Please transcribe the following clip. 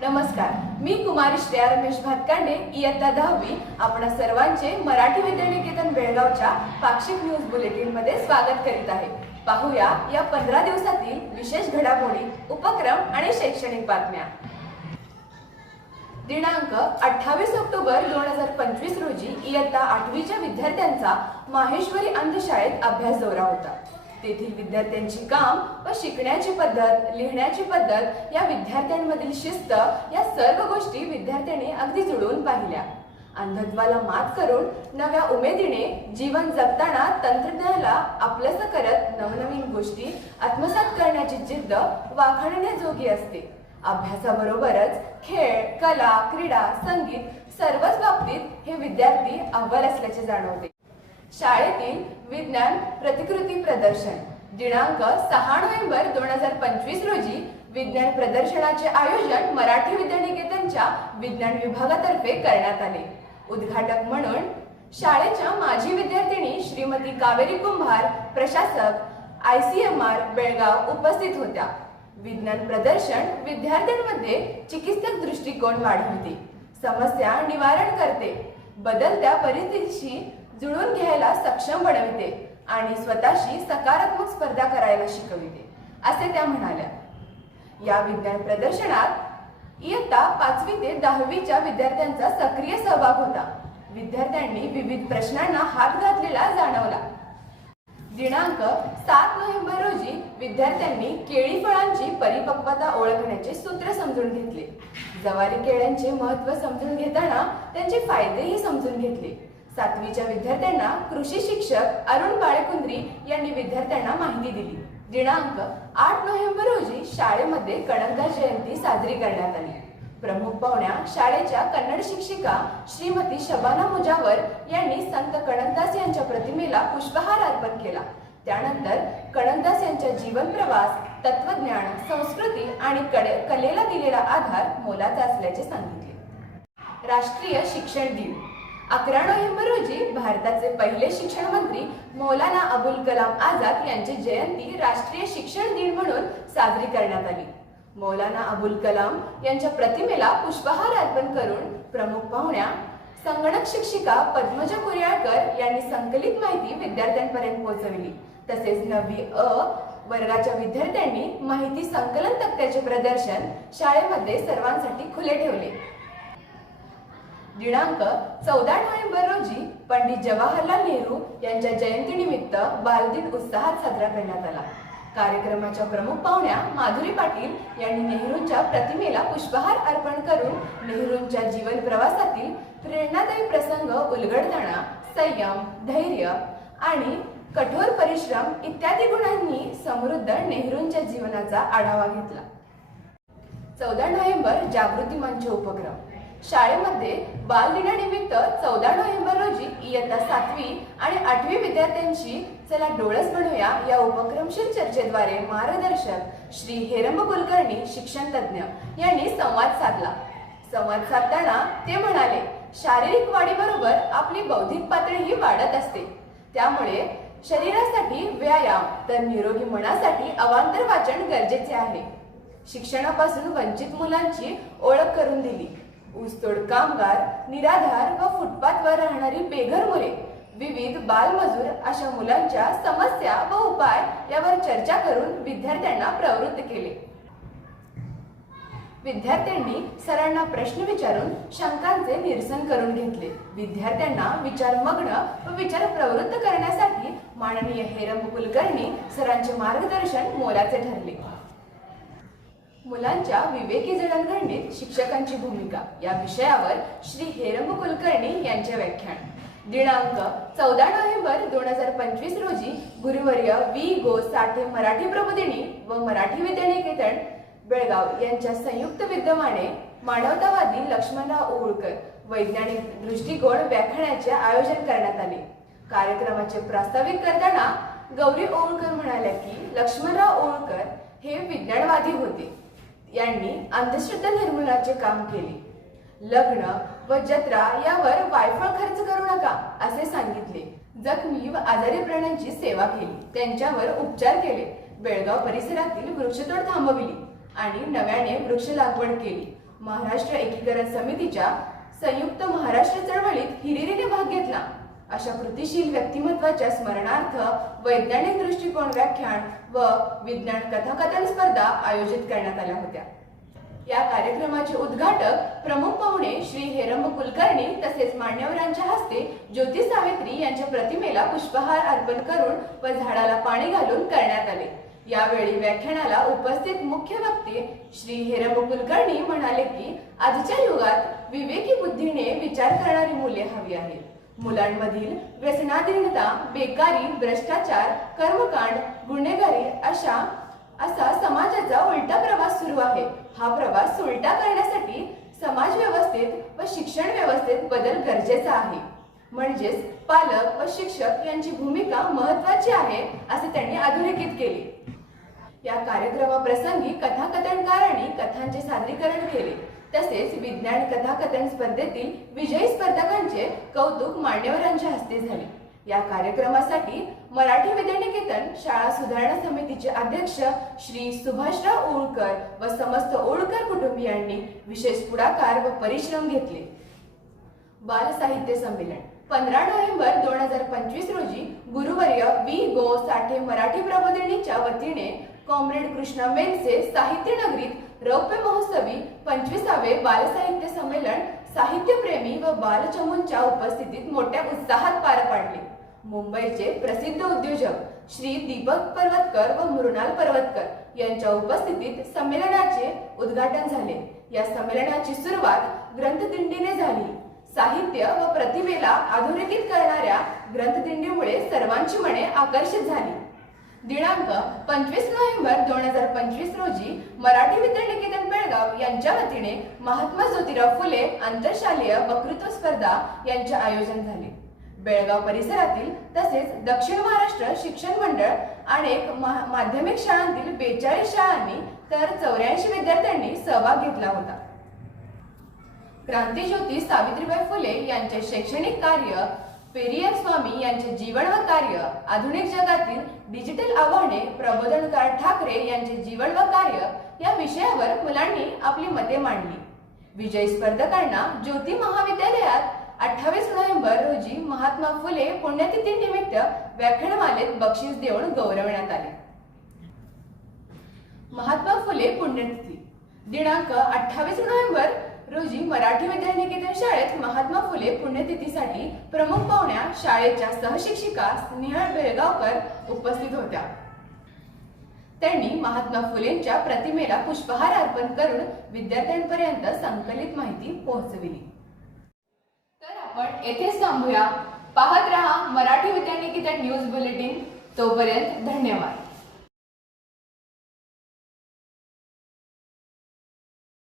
नमस्कार, मी कुमारी श्रेया रमेश भातकांडे, इयत्ता 10वी आपणा सर्वांचे मराठी विद्यानिकेतन बेळगावच्या पाक्षिक न्यूज बुलेटिन मध्ये स्वागत करीत आहे। पाहूया या 15 दिवसातील विशेष घडामोडी, उपक्रम आणि शैक्षणिक बातम्या। दिनांक 28 ऑक्टोबर 2025 रोजी इयत्ता 8वीच्या विद्यार्थ्यांचा माहेश्वरी अंधशाळेत अभ्यास दौरा होता। तेथील विद्यार्थ्यांची काम व शिकण्याची पद्धत, लिहिण्याची पद्धत, या विद्यार्थ्यांमधील शिस्त, या सर्व गोष्टी विद्यार्थ्यांनी अगदी जुळवून पाहिल्या। अंधत्वाला मात करून नव्या उमेदीने जीवन जगताना तंत्रज्ञानाला आपलंसं करत नवनवीन गोष्टी आत्मसात करण्याची जिद्द वाखाणण्याजोगी असते। अभ्यासाबरोबरच खेळ, कला, क्रीडा, संगीत सर्वच बाबतीत हे विद्यार्थी अव्वल असल्याचे जाणवते। शाळेतील विज्ञान प्रतिकृती प्रदर्शन दिनांक 6 नोव्हेंबर 2025 रोजी विज्ञान प्रदर्शनाचे आयोजन मराठी विद्यानिकेतनच्या विज्ञान विभागातर्फे करण्यात आले। उद्घाटक म्हणून शाळेच्या माजी विद्यार्थिनी श्रीमती कावेरी कुंभार, प्रशासक ICMR बेळगाव उपस्थित होत्या। विज्ञान प्रदर्शन विद्यार्थ्यांमध्ये चिकित्सक दृष्टिकोन वाढवते, समस्या निवारण करते, बदलत्या परिस्थितीशी जुळवून घ्यायला सक्षम बनविते आणि स्वतःशी सकारात्मक स्पर्धा करायला शिकविते, असे त्या म्हणाल्या। या विज्ञान प्रदर्शनात इयत्ता 5वी ते 10वीच्या विद्यार्थ्यांचा सक्रिय सहभाग होता। विद्यार्थ्यांनी विविध प्रश्नांना हात घातलेला जाणवला। दिनांक 7 नोव्हेंबर रोजी विद्यार्थ्यांनी केळी फळांची परिपक्वता ओळखण्याचे सूत्र समजून घेतले। जवारी केळ्यांचे महत्त्व समजून घेताना त्यांचे फायदेही समजून घेतले। 7वीच्या विद्यार्थ्यांना कृषी शिक्षक अरुण बाळेकुंद्री यांनी विद्यार्थ्यांना माहिती दिली। दिनांक 8 नोव्हेंबर रोजी शाळेमध्ये कणकदास जयंती साजरी करण्यात आली। प्रमुख पाहुण्या शाळेच्या कन्नड शिक्षिका श्रीमती शबाना मुजावर यांनी संत कणकदास यांच्या प्रतिमेला पुष्पहार अर्पण केला। त्यानंतर कणकदास यांच्या जीवन प्रवास, तत्वज्ञान, संस्कृती आणि कलेला दिलेला आधार मोलाचा असल्याचे सांगितले। राष्ट्रीय शिक्षण दिन 11 नोव्हेंबर रोजी भारताचे पहिले शिक्षण मंत्री मौलाना अबुल कलाम आझाद यांची जयंती राष्ट्रीय शिक्षण दिन म्हणून साजरी करण्यात आली। मौलाना अबुल कलाम यांच्या प्रतिमेला पुष्पहार अर्पण करून प्रमुख पाहुण्या संगणक शिक्षिका पद्मजा कुर्याळकर यांनी संकलित माहिती विद्यार्थ्यांपर्यंत पोहोचवली। तसेच 9वी अ वर्गाच्या विद्यार्थ्यांनी माहिती संकलन तक्त्याचे प्रदर्शन शाळेमध्ये सर्वांसाठी खुले ठेवले। दिनांक 14 नोव्हेंबर रोजी पंडित जवाहरलाल नेहरू यांच्या जयंतीनिमित्त बालदिन उत्साहात साजरा करण्यात आला। कार्यक्रमाच्या प्रमुख पाहुण्या माधुरी पाटील यांनी नेहरूंच्या प्रतिमेला पुष्पहार अर्पण करून नेहरूंच्या जीवन प्रवासातील प्रेरणादायी प्रसंग उलगडताना संयम, धैर्य आणि कठोर परिश्रम इत्यादी गुणांनी समृद्ध नेहरूंच्या जीवनाचा आढावा घेतला। 14 नोव्हेंबर जागृती मंच उपक्रम शाळेमध्ये बालदिनानिमित्त 14 नोव्हेंबर रोजी इयत्ता 7वी आणि 8वी विद्यार्थ्यांशी चला डोळस बनूया या उपक्रमशील चर्चेद्वारे मार्गदर्शक श्री हेरंब कुलकर्णी, शिक्षण तज्ञ यांनी संवाद साधला। संवाद साधताना ते म्हणाले, शारीरिक वाढीबरोबर आपली बौद्धिक पातळीही वाढत असते। त्यामुळे शरीरासाठी व्यायाम तर निरोगी मनासाठी अवांतर वाचन गरजेचे आहे। शिक्षणापासून वंचित मुलांची ओळख करून दिली। ऊसतोड कामगार, निराधार व फुटपाथवर राहणारी बेघर मुले, विविध बालमजूर अशा मुलांच्या समस्या व उपाय यावर चर्चा करून विद्यार्थ्यांना प्रवृत्त केले। विद्यार्थ्यांनी सरांना प्रश्न विचारून शंकांचे निरसन करून घेतले। विद्यार्थ्यांना विचारमग्न व विचार प्रवृत्त करण्यासाठी माननीय हेरंब कुलकर्णी सरांचे मार्गदर्शन मोलाचे ठरले। मुलांच्या विवेकी जडणघडणीत शिक्षकांची भूमिका या विषयावर श्री हेरंब कुलकर्णी यांचे व्याख्यान दिनांक 14 नोव्हेंबर 2025 रोजी गुरुवर्य V. गो. साठे मराठी प्रबोधिनी व मराठी विद्यानिकेतन बेळगाव यांच्या संयुक्त विद्यमाने मानवतावादी लक्ष्मणराव ओळकर वैज्ञानिक दृष्टिकोन व्याख्यानाचे आयोजन करण्यात आले। कार्यक्रमाचे प्रास्ताविक करताना गौरी ओळकर म्हणाल्या की लक्ष्मणराव ओळकर हे विज्ञानवादी होते। यांनी अंधश्रद्धा निर्मूलनाचे काम केले। लग्न व जत्रा यावर वायफळ खर्च करू नका असे सांगितले। जखमी व आजारी प्राण्यांची सेवा केली, त्यांच्यावर उपचार केले। बेळगाव परिसरातील वृक्षतोड थांबविली आणि नव्याने वृक्ष लागवड केली। महाराष्ट्र एकीकरण समितीच्या संयुक्त महाराष्ट्र चळवळीत हिरिरीने भाग घेतला. अशा कृतिशील व्यक्तिमत्वाच्या स्मरणार्थ वैज्ञानिक दृष्टिकोन व्याख्यान व विज्ञान कथाकथन स्पर्धा आयोजित करण्यात आल्या होत्या. या कार्यक्रमाचे उद्घाटक प्रमुख पाहुणे श्री हेरंब कुलकर्णी तसेच मान्यवरांच्या हस्ते ज्योती सावित्री यांच्या प्रतिमेला पुष्पहार अर्पण करून व झाडाला पाणी घालून करण्यात आले. यावेळी व्याख्यानाला उपस्थित मुख्य वक्ते श्री हेरंब कुलकर्णी म्हणाले की आजच्या युगात विवेकी बुद्धीने विचार करणारी मुले हवी आहेत. मुलांमधील व्यसनाधीनता, बेकारी, भ्रष्टाचार, कर्मकांड, गुन्हेगारी असा समाजाचा उलटा प्रवास सुरू आहे. हा प्रवास सुलटा करण्यासाठी समाज व्यवस्थेत व शिक्षण व्यवस्थेत बदल गरजेचा आहे. म्हणजेच पालक व शिक्षक यांची भूमिका महत्त्वाची आहे असे त्यांनी अधोरेखित केले. या कार्यक्रमाप्रसंगी कथाकथनकारांनी कथांचे सादरीकरण केले. तसेच विज्ञान कथाकथन स्पर्धेतील विजयी स्पर्धकांचे कौतुक मान्यवरांच्या हस्ते झाले. या कार्यक्रमासाठी मराठी विद्यानिकेतन शाळा सुधारणा समितीचे अध्यक्ष श्री सुभाषराव ओळकर व समस्त ओळकर कुटुंबियांनी विशेष पुढाकार व परिश्रम घेतले. बाल साहित्य संमेलन 15 नोव्हेंबर 2025 रोजी गुरुवर्य वी गो साठे मराठी प्रबोधिनीच्या वतीने कॉम्रेड कृष्णा मेनसे साहित्य नगरीत रौप्य महोत्सवी 25वे बाल साहित्य संमेलन साहित्यप्रेमी व बालचमूंच्या उपस्थितीत मोठ्या उत्साहात पार पाडले. मुंबईचे प्रसिद्ध उद्योजक श्री दीपक पर्वतकर व मृणाल पर्वतकर यांच्या उपस्थितीत संमेलनाचे उद्घाटन झाले. या संमेलनाची सुरुवात ग्रंथदिंडीने झाली. साहित्य व प्रतिभेला अधोरेखित करणाऱ्या ग्रंथदिंडीमुळे सर्वांची मने आकर्षित झाली. दिनांक 25 नोव्हेंबर 2025 रोजी मराठी विद्यानिकेतन बेळगाव यांच्या वतीने महात्मा ज्योतिराव फुले आंतरशालेय वक्तृत्व स्पर्धा यांचे आयोजन झाले. बेळगाव परिसरातील तसेच दक्षिण महाराष्ट्र शिक्षण मंडळ अनेक माध्यमिक शाळांतील 42 शाळांनी तर 84 विद्यार्थ्यांनी सहभाग घेतला होता. क्रांतिज्योती सावित्रीबाई फुले यांचे शैक्षणिक कार्य, पेरियार स्वामी यांचे जीवन व कार्य, आधुनिक जगातील डिजिटल आव्हाने, प्रबोधनकार ठाकरे यांचे जीवन व कार्य या विषयावर मुलांनी आपली मते मांडली. विजयी स्पर्धकांना ज्योती महाविद्यालयात 28 नोव्हेंबर रोजी महात्मा फुले पुण्यतिथी निमित्त व्याख्यानमालेत बक्षीस देऊन गौरवण्यात आले. महात्मा फुले पुण्यतिथी दिनांक 28 नोव्हेंबर रोजी मराठी विद्यानिकेतन शाळेत महात्मा फुले पुण्यतिथीसाठी प्रमुख पाहुण्या शाळेच्या सहशिक्षिका स्नेहल बेळगावकर उपस्थित होत्या. त्यांनी महात्मा फुलेंच्या प्रतिमेला पुष्पहार अर्पण करून विद्यार्थ्यांपर्यंत संकलित माहिती पोहोचविली. तर आपण येथेच थांबूया. पाहत रहा मराठी विद्यानिकेतन न्यूज बुलेटिन. तोपर्यंत धन्यवाद.